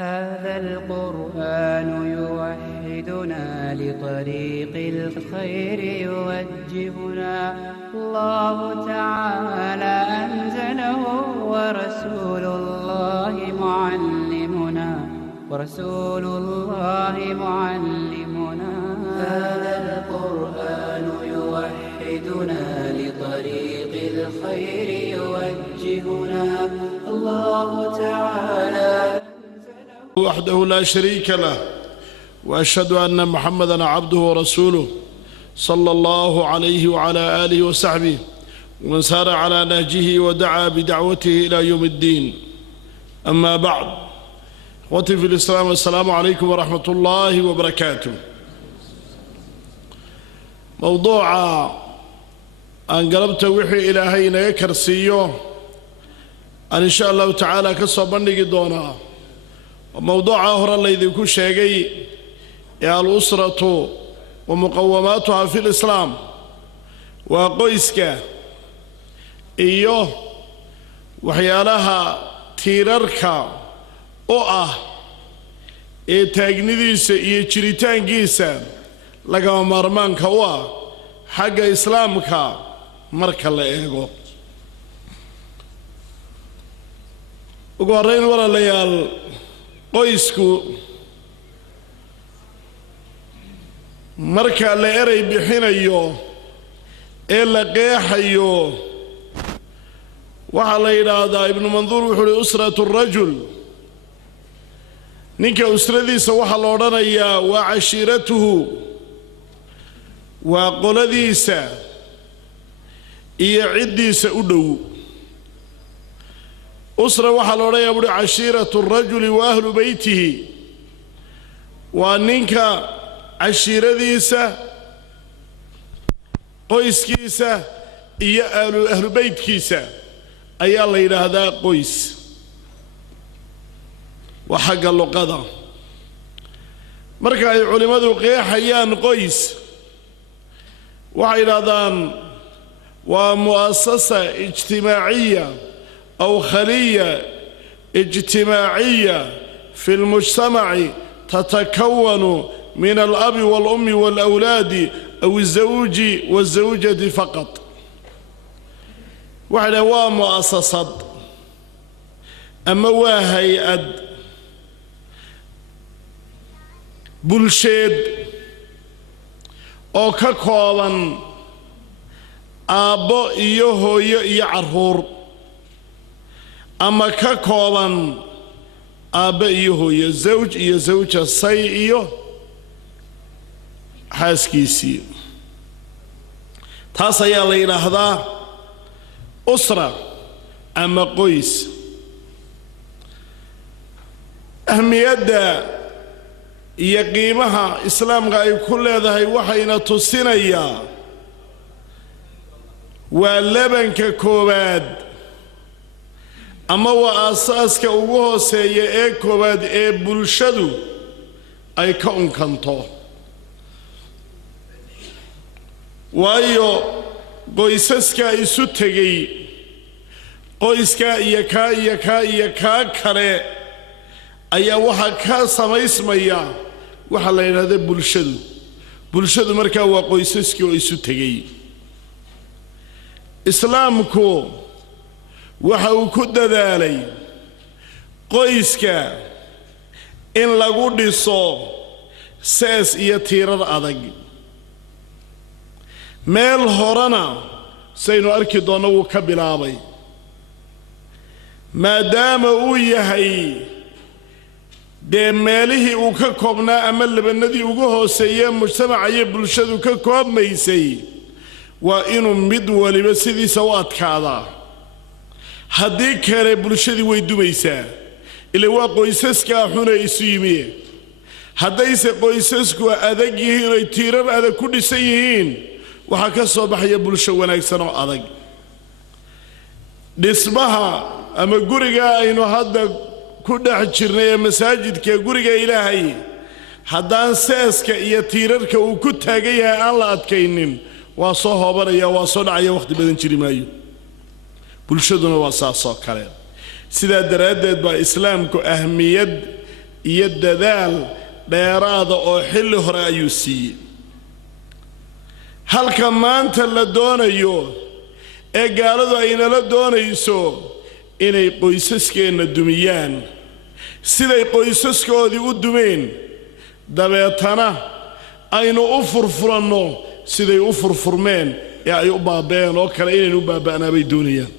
هذا القرآن يوحدنا لطريق الخير يوجهنا الله تعالى أنزله ورسول الله معلمنا هذا القرآن يوحدنا لطريق الخير يوجهنا الله تعالى وحده لا شريك له وأشهد أن محمدًا عبده ورسوله صلى الله عليه وعلى آله وصحبه ومن سار على نهجه ودعا بدعوته إلى يوم الدين. أما بعد، إخوتي في الإسلام، السلام عليكم ورحمة الله وبركاته. موضوع أن قلبت وحي إلهينا يكرسيه أن شاء الله تعالى كصبني قدونا. موضوع هو الذي يكون شيء الأسرة ومقوماتها في الإسلام وقيسك إيوه وحيالها تيراركا تاجنديسا يجريتانجيسا لقا مرمانكا حق إسلامكا مركا لإيغو وقارين ورا ليال qoysku marka la eray bixinayo ee la qeexayo waxa la yiraahdaa ibn mandur wuxuu usratu rajul ninka usradiisa waxa la oranayaa waa ashiratuhu waa qoladiisa iyo cidiisa u dhow. أسرة وحلورة يبدو عشيرة الرجل وأهل بيته وأنك عشيرة ديسة قيس كيسة إيا أهل بيت كيسة أي الله إلى هذا قيس وحق اللقضة مركز العلماء قيا حيان قيس وحيرادان ومؤسسة اجتماعية أو خلية اجتماعية في المجتمع تتكون من الأب والأم والأولاد أو الزوج والزوجة فقط. وعلى مؤسسة أما هيئة بلشيد أو ككوان أبو إيوهو يعرهور أما ككوان أبا إيوهو يزوج يزوجة سي إيوه حاسكيسي تاسا يالي هذا أسرة أما قيس أهمية يقيمها إسلام غايب كل هذا وحين تسينيا واللبن ككوباد أما هو أساسك أوه سيئة كوباد بلشدو أي كون كنتو وأيو قيسسك إسو تغي قيسك يكا كري أي وحا كاسما اسميا وحا لين هذا بلشدو مركا هو قيسسك وإسو تغي إسلامكو وحاو كددالي qoyska in lagu dhiso sees iyo tiirar adag meel horana saynu arki doono uu ka bilaabay maadaama uu yahay dee meelihii uu ka koobnaa ama labanadii ugu hooseeyay mujtamaca iyo bulshadu ka koobmaysay waa inuu mid waliba sidiisa u adkaadaa haddii kale bulshadii way dumaysaa ila waa qoysaska xuna isu yimie haddayse qoysasku adag yihiin ay tiirar adag ku dhisan yihiin waxaa ka soo baxaya bulsho wanaagsan oo adag dhismaha ama guriga aynu hadda ku dhex jirnay ee masaajidka guriga ilaahay haddaan seeska iyo tiirarka uu ku taagan yahay aan la adkaynin waa soo hoobanaya waa soo dhacaya waqti badan jiri maayo bulshaduna waa saasoo kale sidaa daraaddeed baa islaamku ahmiyad iyo dadaal dheeraada oo xilli hore ayuu siiyey halka maanta la doonayo ee gaaladu ay nala doonayso inay qoysaskeena dumiyaan siday qoysaskoodii u dumeen dabeetana aynu u furfuranno siday u furfurmeen ee ay u baabeen oo kale inaynu u baaba'naa bay doonayaan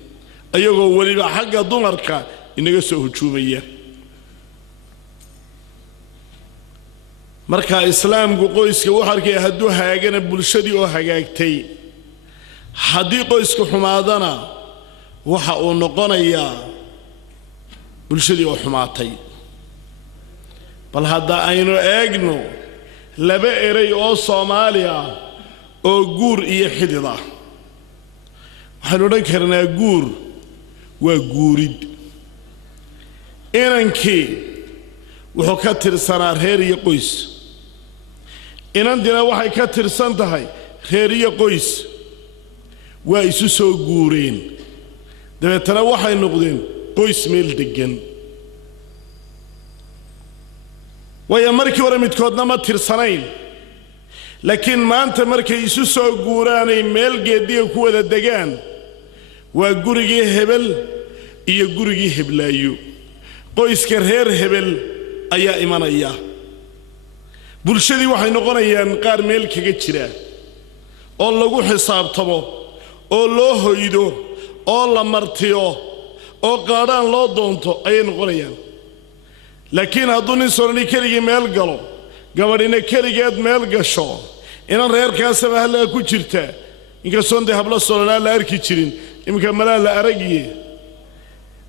ayagoo weliba xagga dumarka inaga soo hujuumaya marka islaamku qoyska wuxuu arkay hadduu hagaagana bulshadii oo hagaagtay haddii qoysku xumaadana waxa uu noqonayaa bulshadii oo xumaatay bal hadda aynu eegno laba eray oo Soomaali ah oo guur iyo xidid ah waxaanu odhan karnaa guur waa guurid inankii wuxuu ka tirsanaa reer iyo qoys inandina waxay ka tirsan tahay reer iyo qoys waa isu soo guureen dabeetana waxay noqdeen qoys meel degan waya markii hore midkoodna ma tirsanayn laakiin maanta markay isu soo guuraanay meel geediga ku wada degaan waa gurigii hebel iyo gurigii heblaayo qoyska reer hebel ayaa imanaya bulshadii waxay noqonayaan qaar meel kaga jira oo lagu xisaabtamo oo loo hoydo oo la martiyo oo qaadhaan loo doonto ayay noqonayaan laakiin hadduu nin solani keligii meel galo gabadhina keligeed meel gasho inan reerkaasaba halkaa ku jirta inkastoon dee hablo solanaa la arki jirin iminka malaa la aragiye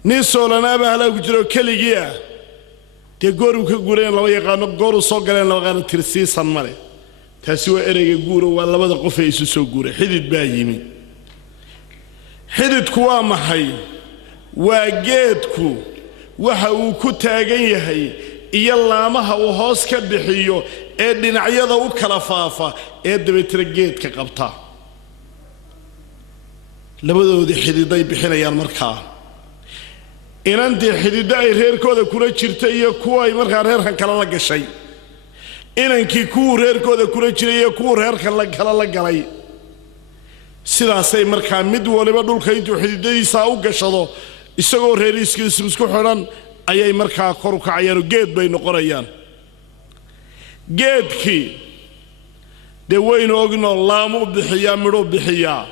nin solanaaba halkaa ku jiro keligii ah dee gooruu ka guureen laba yaqaano gooruu soo galeen laba yaqaano tirsiisan male taasi waa ereyga guuro waa labada qof ee isu soo guuray xidid baa yimi xididku waa maxay waa geedku waxa uu ku taagan yahay iyo laamaha uu hoos ka bixiyo ee dhinacyada u kala faafa ee dabeetana geedka qabta labadoodii xididay bixinayaan markaa inantii xididda ay reerkooda kula jirta iyo kuwa ay markaa reerkan kala la gashay inankii kuwuu reerkooda kula jiray iyo kuwuu reerkan kala la galay sidaasay markaa mid waliba dhulka intuu xididadiisaa u gashado isagoo reeriskiisu isku xidhan ayay markaa kor u kacayaan oo geed bay noqonayaan geedkii dee waynu ognoo laamuu bixiyaa midhuu bixiyaa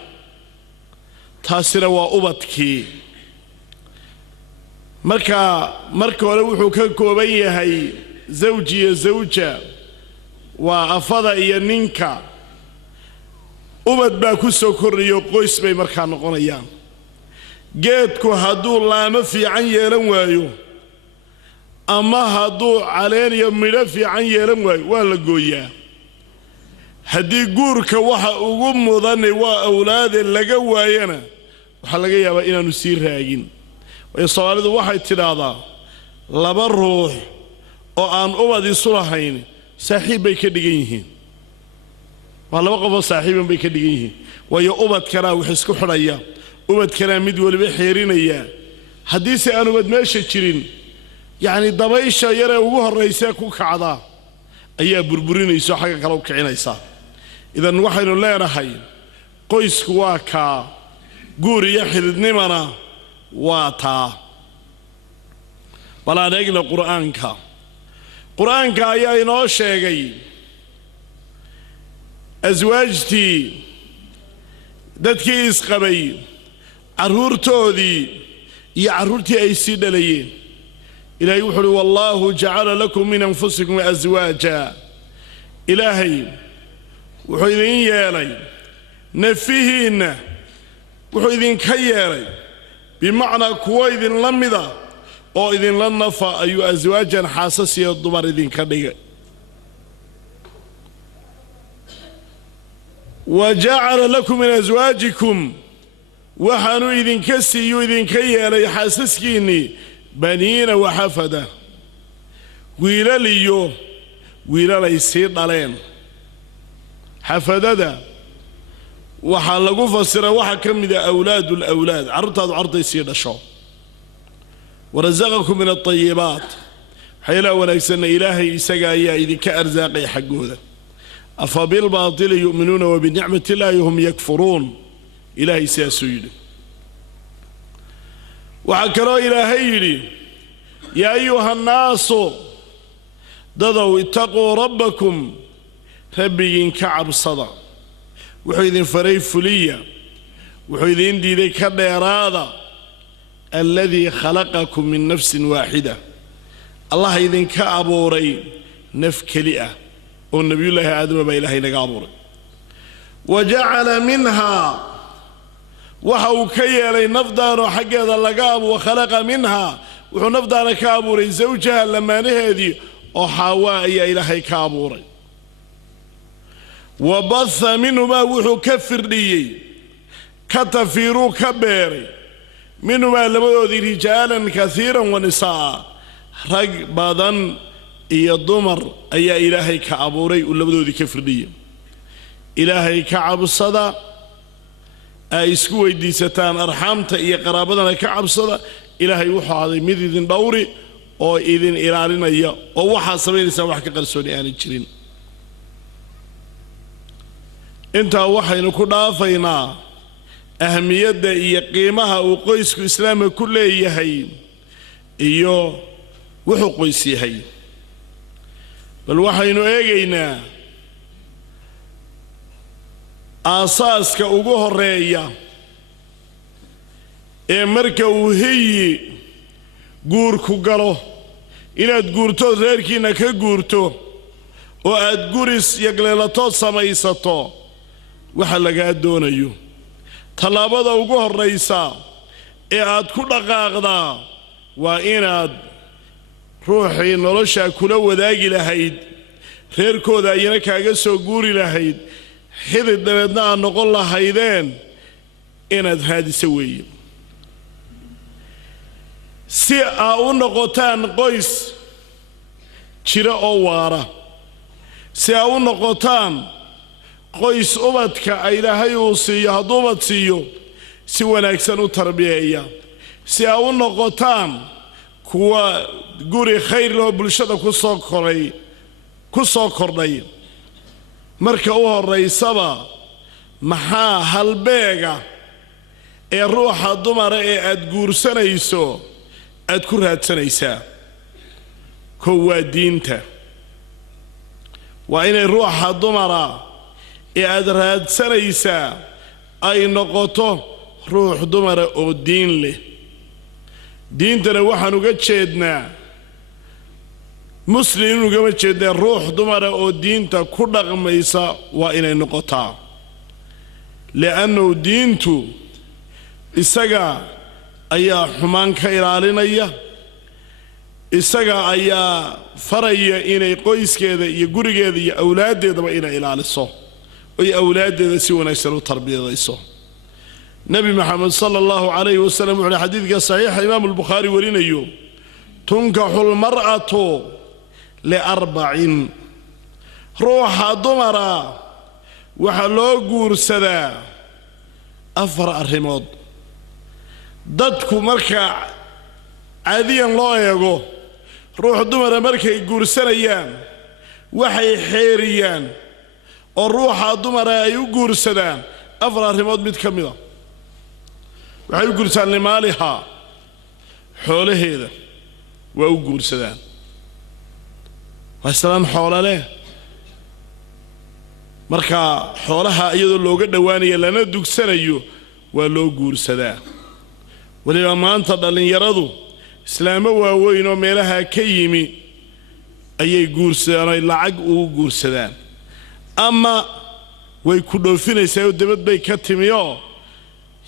taasina waa ubadkii marka hore wuxuu ka kooban yahay zawji iyo zawja waa afada iyo ninka ubad baa ku soo korriyo qoys bay markaa noqonayaan geedku hadduu laamo fiican yeelan waayo ama hadduu caleen iyo midho fiican yeelan waayo waa la gooyaa haddii guurka waxa ugu mudane waa awlaade laga waayana waxaa laga yaabaa inaanu sii raagin waayo Soomaalidu waxay tidhaahdaa laba ruux oo aan ubad isu lahayn saaxiib bay ka dhigan yihiin waa laba qof oo saaxiiban bay ka dhigan yihiin waayo ubadkana wax isku xidhaya ubadkana mid waliba xeerinaya haddii se aan ubad meesha jirin yacni dabaysha yaree ugu horraysee ku kacda ayaa burburinayso xagga kale u kicinaysa idan waxaynu leenahay qoysku waa kaa guur iyo xididnimana waa taa bal aan eegna qur'aanka ayaa inoo sheegay aswaajtii dadkii isqabay carruurtoodii iyo carruurtii ay sii dhalayeen ilaahay wuxuu uhi wallaahu jacala lakum min anfusikum aswaaja ilaahay wuxuu idin yeelay nafihiinna wuxuu idinka yeelay bimacnaa kuwo idinla mida oo idinla nafa ayuu aswaajan xaasas iyo dumar idinka dhigay wajacala lakum min aswaajikum waxaanuu idinka siiyuu idinka yeelay xaasaskiinnii baniina waxafada wiilal iyo wiilalay sii dhaleen xafadada waxaa lagu fasira waxaa ka mid ah awlaadu lawlaad carruurtaadu carruurtay sii dhasho warazaqakum min alطayibaat حيلا ونكسن إلهي إساقا يا إذن كأرزاقي حقوذا أفبالباطل يؤمنون وبنعمة الله هم يكفرون إلهي سيسويد وعكروا إلهي يا أيها الناس ضدوا اتقوا ربكم ربي كعب صدى وحيدين فريف فلية وحيدين دي كالإرادة الذي خلقكم من نفس واحدة الله إذن كأبوري نفكلئة والنبي الله آدم بإلهي نقابوري وجعل منها وحو كيالي نفضان حق هذا اللقاب وخلق منها وحو نفضان كابوري زوجها لما نهدي وحواء إلهي كابوري وبث منهما وحو كفر لي كتفيرو كبيري منهما لبدو رجالا كثيرا ونساء رقبادا إيا الضمر أي إلهي كابوري ولبدو كفر لي إلهي كعب الصدى أيسكو ويدي ستان أرحامتا إيا قرابتنا كعب الصدى إلهي وحو هذا مدين دوري أو إذن إلالينا إيا أو وحا سبيل سواحك قرسوني آني جرين انت وحين كدافينا أهمية إيا قيمها وقويسك إسلام كله إيهي إيو وحو قويسي هي بل وحين إيجينا أساسك ugu horeeya ee marka uu heeyi guurku galo inaad guurto reerkiina ka guurto oo aad guris yagleelato samaysato waxa laga doonayo talaabada ugu horeysa ee aad ku dhaqaaqdaa waa inaad ruuxii nolosha kula wadaagi lahayd reerkooda ayna kaaga soo guuri lahayd xidid dabeedna aan noqon lahaydeen inaad raadiso weeye si aa u noqotaan qoys jira oo waara si aa u noqotaan qoys ubadka ilaahay uu siiyo hadduu ubad siiyo si wanaagsan u tarbiyeeya si aa u noqotaan kuwa guri khayr loo bulshada ku soo kordhay marka u horeysaba maxaa halbeega ee ruuxa dumara ee aad guursanayso aad ku raadsanaysaa kow waa diinta waa inay ruuxa dumara ee aad raadsanaysaa ay noqoto ruux dumara oo diin leh diintana waxaan uga jeednaa مسلم ugama jeedeen ruux dumara oo diinta ku dhaqmaysa waa inay noqotaa leeano diintu isaga ayaa xumaan ka ilaalinaya isaga ayaa faraya inay qoyskeeda iyo gurigeeda iyo awlaadeedaba inay ilaaliso oo awlaadeeda si wanaagsan u tarbiyadayso nabi maxamed sallallahu alayhi wasallam wuxuu xadiidka saxiix imaam al-bukhari warinayo tunkahul mar'atu لأربع روح ضمرا وحلو قورسدا أفرع الرماد دادكو مركا عاديا الله يقو روح ضمرا مركا يقورسنيان وحي حيريان والروح ضمرا يقورسدان أفرع الرماد متكملة وحي يقورسان لمالها حوله هذا ويقورسدان واسلام حوله marka xoolaha iyadoo looga dhawaanayo lana dugsanayo waa loo guursadaa waliba maanta dhalinyaradu islaamo waaweyn oo meelaha ka yimi ayay guursadaan lacag ugu guursadaan ama way ku dhoofinaysaa oo dibad bay ka timiyo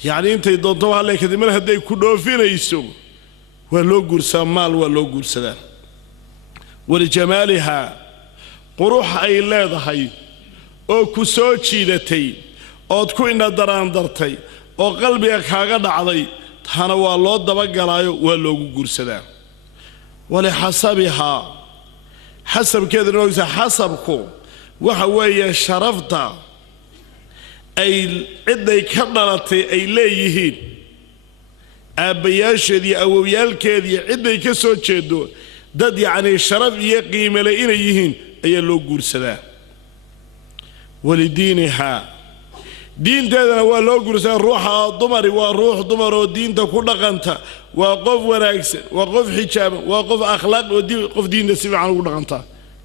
yaani intay doonto waxa la kadib mar haday ku dhoofinayso waa loo guursadaa maal waa loo guursadaa ولجمالها قروح أي leedahay oo ku soo jiidatay oo ku ina daraandartay oo qalbiga kaaga dhacday tana waa loo daba galaayo waa loogu guursadaa wali hasabiha hasabkeeduna waa hasabku waxa weeye sharafta ay ciday ka dhalatay ay leeyihiin aabayaasheedii awowyaalkeedii ciday ka soo jeedo dad yacni sharaf iyo qiime leh inay yihiin ayaa loo guursadaa walidiinihaa diinteedana waa loo guursadaa ruuxa dumari waa ruux dumar oo diinta ku dhaqanta waa qof wanaagsan waa qof xijaaban waa qof akhlaaq oo qof diinta si fiican ugu dhaqanta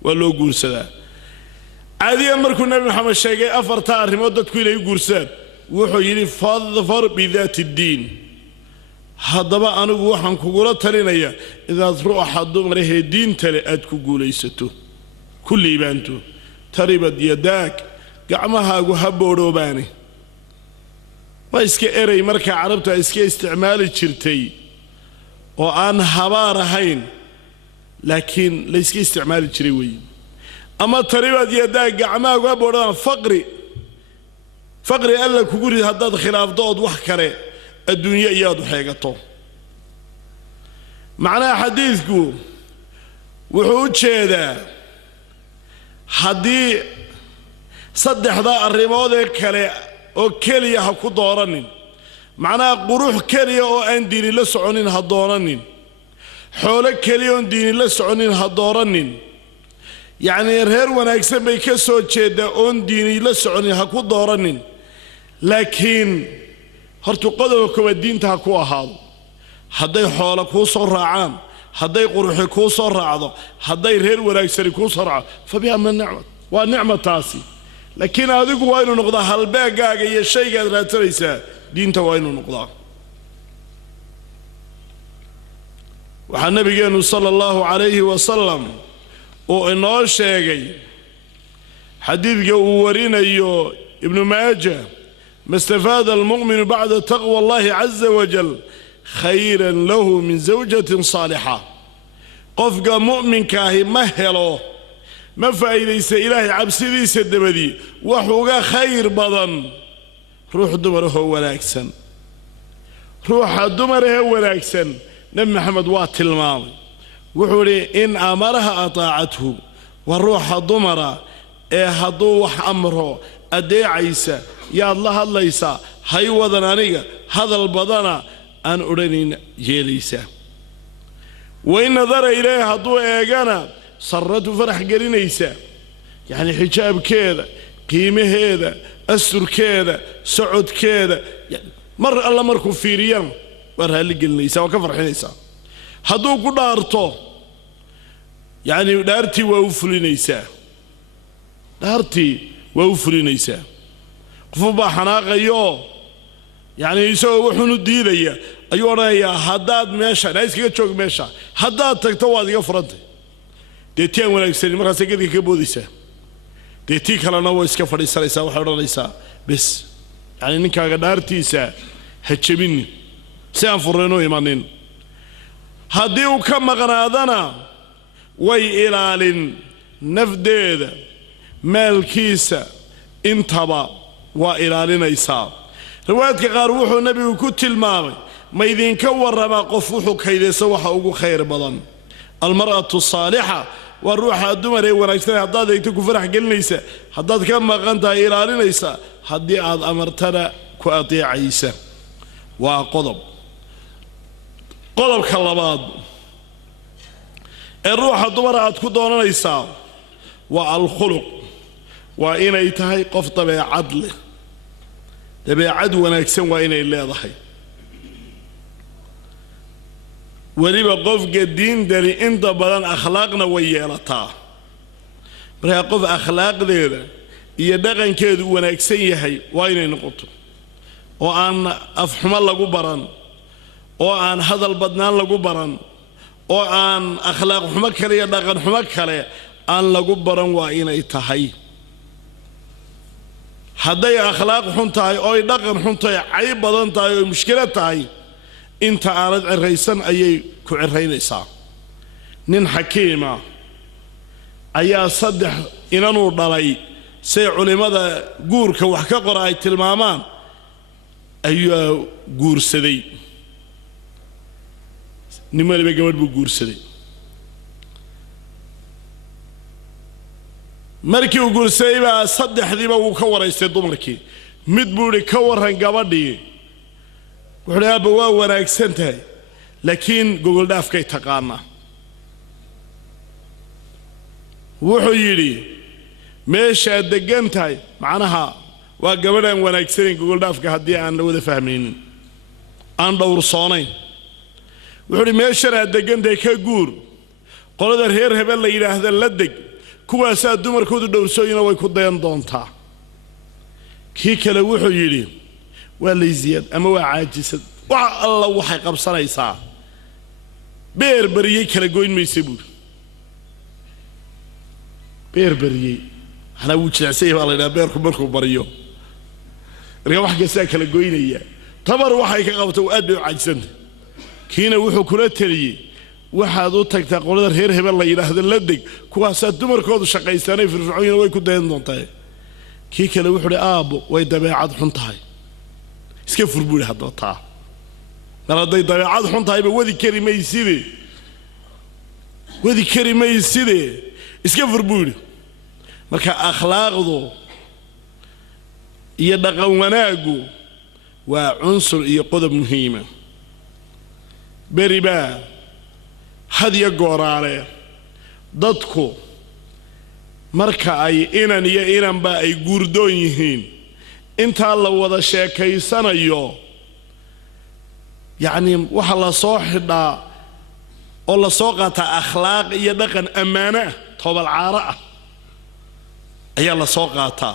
waa loo guursadaa caadiyan markuu nabi maxamed sheegay afarta arrimood dadku inay guursadaan wuxuu yidhi fadfar bidaati ddiin haddaba anigu waxaan kugula talinayaa inaad ruuxa dumarahee diinta leh aad ku guulaysato ku liibaanto taribad yadaag gacmahaagu ha boodhoobaane waa iska eray markaa carabtu ay iska isticmaali jirtay oo aan habaar ahayn laakiin la iska isticmaali jiray weeye ama taribad yadaag gacmahaagu ha boodhoobaan faqri alla kugu rid haddaad khilaafdo ood wax kale adduunye iyaad u xeegato macnaha xadiidku wuxuu u jeedaa haddii saddexda arrimood ee kale oo keliya ha ku dooranin macnaha qurux keliya oo aan diini la soconin ha dooranin xoolo keliya oon diini la soconin ha dooranin yacnii reer wanaagsan bay ka soo jeedaa oon diini la soconin ha ku dooranin laakiin horta qodobka koowaad diinta ha ku ahaado hadday xoolo kuu soo raacaan hadday quruxi kuu soo raacdo hadday reer wanaagsani kuu soo raacdo fa biha min nicmat waa nicma taasi laakiin adigu waa inuu noqdaa halbeegaaga iyo shaygaad raadsanaysaa diinta waa inuu noqdaa waxaa nabigeennu sala allahu calayhi wasalam uu inoo sheegay xadiidka uu warinayo ibnu maaja ما استفاد المؤمن بعد تقوى الله عز وجل خيرا له من زوجة صالحة قفق مؤمن كاهي مهلو ما فايديس إلهي عبسيديس الدبدي وحوغا خير بضن روح دمره هو لاكسن روح دمره هو لاكسن نبي محمد وات الماضي وحولي إن أمرها أطاعته والروح دمره هضوح أمره أدي عيسى يا الله ليسا هاي وذنانيك هذا البضنا أن أرنين جيليسا وإن نظر إليه هدو إيقانا صرته فرح قرينيسا يعني حجاب كذا قيمة هذا أسر كذا سعود كذا يعني مر الله مركو في ريان ورها اللي قلنيسا وكفر حنيسا هدو قدارتو يعني دارتي ووفلينيسا دارتي ووفلينيسا قفوبا حناقيو يعني يسوي وحنو ديديا ايو رأيا هداد ميشا نايس كيكا تشوك ميشا هداد تكتواد يفرد ديتيان ولا يكسرين مرخا سيكا كبوديسا ديتي كلا نوو اسكا فريسا ليسا وحرا ليسا بس يعني نكا قدارتيسا هتشبيني سيان فرينو يمانين هديو كما غنادنا وي إلالين نفديد مالكيسا انتبا وإلالينيسا روايتك قال وحو النبي كنت المامي ما إذن كور ربا قفوحو كيديسا وحا أقو خير بضان المرأة الصالحة والروح الدمري ونكسنها حداد يتكو فرح قلنيسا حداد كما غانتا إلالينيسا حدي عاد أمرتنا كأطيع عيسى وقضب كاللباد الروح الدمري عاد كدونانيسا والخلق وإن يتهي قف طبيعة عدل طبيعة عدو ونكسن وإن إلا ضحي وليبا قف قدين داري انت بدن أخلاقنا ويالتا برها قف أخلاق دير يدغن كيدو ونكسن يحي وإن نقطه وأن أفحم الله قبران وأن هذا البدنان لقبران وأن أخلاق حمكري يدغن حمكري أن لقبران وإن يتهي hadday akhlaaq xun tahay oo ay dhaqan xun tahay cayb badan tahay oo mushkilad tahay inta aanad ciraysan ayay ku ciraynaysaa nin xakiima ayaa saddex inanuu dhalay say culimada guurka wax ka qora ay tilmaamaan ayaa guursaday nin waliba gabadh buu guursaday markii uu guursaday baa saddexdiiba wuu ka waraystay dumarkii mid buu yidhi ka warran gabadhii wuxuu yidhi aabba waa wanaagsan tahay laakiin gogoldhaafkay taqaanaa وحيري ماشي دقنتاي معناها وقبلنا ونكسرين قول دافك هدي عن لو ذا فاهمين عن دور صانين وحيري ماشي دقنتاي كجور قال ذا هير هبل إلى هذا اللدق كواسا دمر كود دورسوين ويكود يندونتا كيك لو وحيري ولا يزيد أما وعاجز الله وحي قبصنا يسا بريي كلا جوين ميسبور بريي أنا وجه عسيه والله بيركم بريو رجع واحد جسا كلا جوين إياه تبر وحي كقبته وأدي عاجزن كينا وحو كلا تري واحد وتك تقول ذا هير هبل الله إلى هذا اللدق كواسا دمر كود شقيستاني في الرجعين ويكود يندونتا كيك لو وحري أبو ويدبع عاد حنتهاي اسكيف فربولي هذا طا أنا ضيع عاد حنتهاي بودي كريمة يسيري ودي كريمة يسيري اسكيف فربولي مركا أخلاق ذو يدقن وناقو وعنصر يقدم مهمة بريبا هذا يقور عليه ضدكو marka ay inan iyo inanba ay guurdoon yihiin inta la wada sheekaysanayo yaani waxa la soo xidhaa oo la soo qaata akhlaaq iyo dhaqan amaana tobal caara ayaa la soo qaata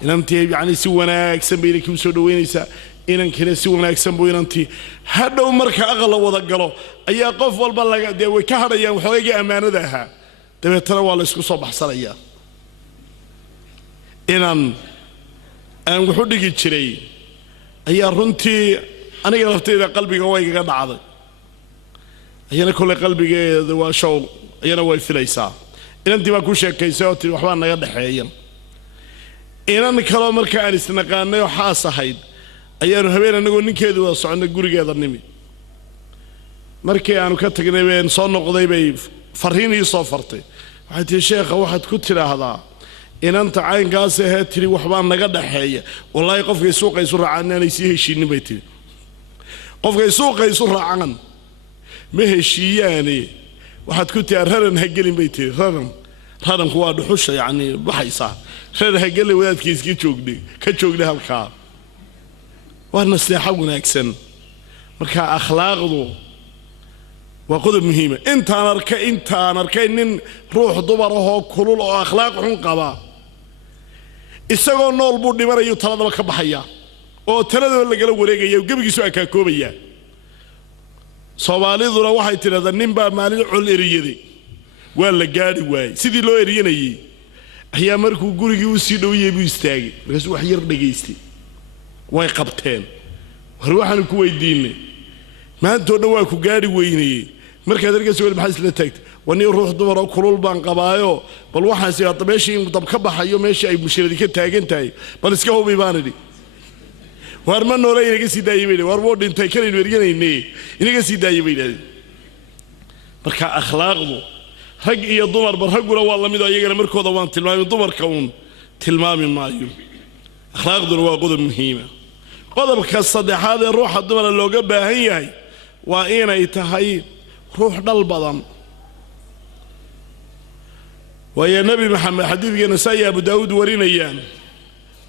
inantii yaani si wanaagsan bay ku soo dhaweynaysaa inan kale si wanaagsan buu inantii hadhow marka aqal wada galo ayaa qof walba laga way ka hadayaan waxooga amaanada ahaa dabeetana waa la isku soo baxsanaya inaan aan wuxuu dhigi jiray ayaa runtii aniga laftayda qalbiga way iga dhacday ayana kulli qalbigeeda waa show ayana way filaysaa inantii baa ku sheekaysay oo tii waxba naga dhaxeeyay inan kale marka aan isnaqaanay oo xaas ahayd ayaanu habeen anagoo ninkeedu wada soconay gurigeeda nimi markii aanu ka tagnay been soo noqday bay fariin ii soo fartay waxay tii sheekha waxaad ku tiraahdaa inanta caynkaas ah tiri waxba naga dhaxeeya wallahi qofka suuqa isu raacaan si heshiinin bay tiri qofka suuqa isu raacaan ma heshiiyaani waxaad ku tiiraran ha gelin bay tiri raran ku waa dhuxusha yaani waxaysa reer ha gelin wadaadkiiska joogday ka joogday halka waa nasiixa wanaagsan marka akhlaaqdu وقدم مهمة انت أركي نين روح دبره كلول أو أخلاق حن قبا إستغل نول بود نمر يطلع ذلك بحياة أو ترى ولا قالوا وريجي يجيب يسوع ككوبية صوالي ذرا واحد ترى ذا نبى مال عل إريدي ولا قاري واي سيدي لو إريني هي مركو جوري وسيدو يبيستاجي بس واحد يرجعيستي واي قبتين وروح أنا كويديني ما أنتوا نواكو قاري ويني مركز درجة سوي البحث لتكت وني روح دور أو كلول بان قبايو بل واحد سيا طبيشي طب كبح يوم إيش أي مشير ذيك تاجن تاي بل إسكهو بيباندي وارمان نوري نجسي دايبيني وارود إنتاي كلين ورجعني إني نجسي دايبيني مركز أخلاقه حق يضمر برحق ولا والله ميدا يجري مركو ضوان تلمام ضمر كون تلمام مايو أخلاق ذو قدم مهمة قدم كالصدق هذا الروح الضمر اللي جبها هي وإين يتهي روح دالبضم ويا نبي محمد حديث نساء أبو داود ورينيان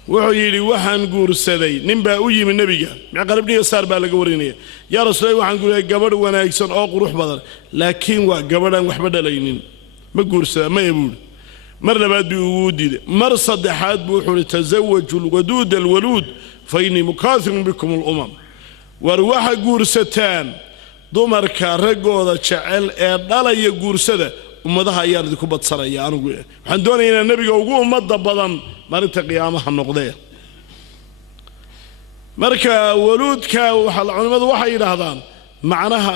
وحيلي وحن قور السدي نبا أوي من نبي معقربني صار بالك ورينيا يا رسول الله وحن قول قبر وأنا يكسر أق روح بدر لكن وقبر وحبد لينين ما قور السدي ما يقول مرة بعد بيودي مر صدحات بوحول تزوج الودود الولود فإني مكاثر بكم الأمم وروح قور ستان dumarka ragooda jecel ee dhalaya guursada ummadaha ayaa idinku badsanaya anigu waxaan doonayaa nabiga ugu umada badan maalinta qiyaamaha noqdee marka waluudka waxa culimadu waxay yiraahdaan macnaha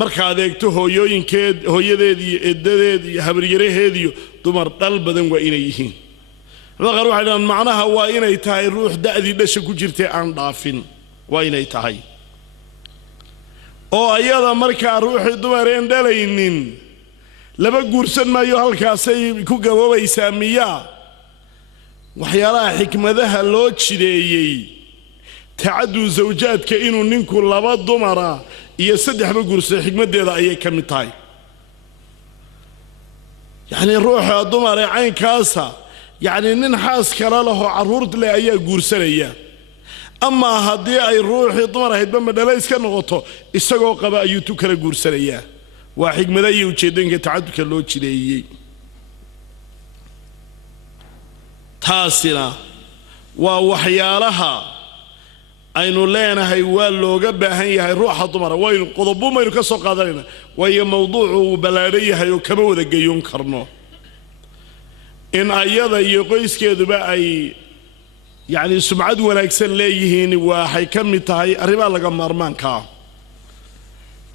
marka adeegto hooyadeed iyo eedadeed iyo habaryaraheed iyo dumar dhal badan waa inay yihiin qaar waxay yiraahdaan macnaha waa inay tahay ruux da'di dhasha ku jirtay aan dhaafin waa inay tahay oo ayada marka ruuxi dumareen dhalaynin laba guursan maayo halkaasay ku gaboobaysaa miya waxyaalaha xikmadaha loo jireeyay taadu zawjaadka inuu ninku laba dumara iyo saddexba guursan xikmadeeda ayay ka mid tahay يعني روح دمر عين كاسة يعني ننحاس كلاله عرورت لا أي جورسنية أما هدي أي روح دمر هيد بمدلا يسكن غطه استجوا قبا يوتو كلا جورسنية واحد ملاي وشيدين كتعد كلو شديي تاسنا ووحيالها aynu leenahay waa looga baahan yahay ruuxa dumar waynu qodobo maynu ka soo qaadanayna way mawduucu balaadhay yahay oo kama wada geeyon karno in ayada iyo qoyskeeduba ay yaani sumcad wanaagsan leeyihiin waxay ka mid tahay arrimaha laga maarmaanka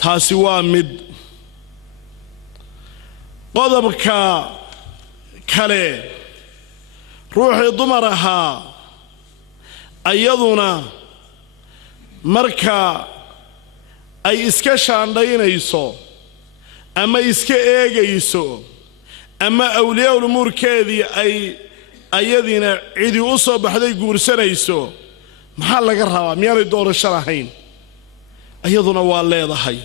taasi waa mid qodobka kale ruuxii dumar ahaa ayaduna marka ay iska shaandhaynayso ama iska eegayso ama awliyaa umurkeedii ay ayadina cidi u soo baxday guursanayso maxaa laga rabaa miyaanay doorasho lahayn ayaduna waa leedahay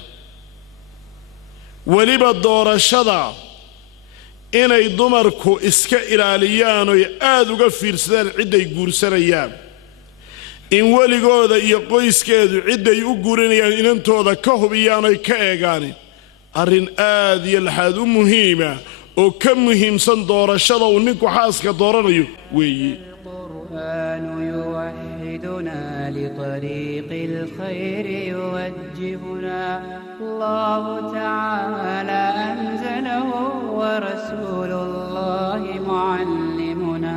waliba doorashada inay dumarku iska ilaaliyaan oo aad uga fiirsadaan ciday guursanayaan in waligooda iyo qoyskeedu ciday u guurinayaan inantooda ka hubiyaan ay ka eegaan arin aad iyo laxaad u muhiima oo ka muhiimsan doorashada uu ninku xaaska dooranayo weeye القرآن يوحدنا لطريق الخير يوجهنا الله تعالى أنزله ورسول الله معلمنا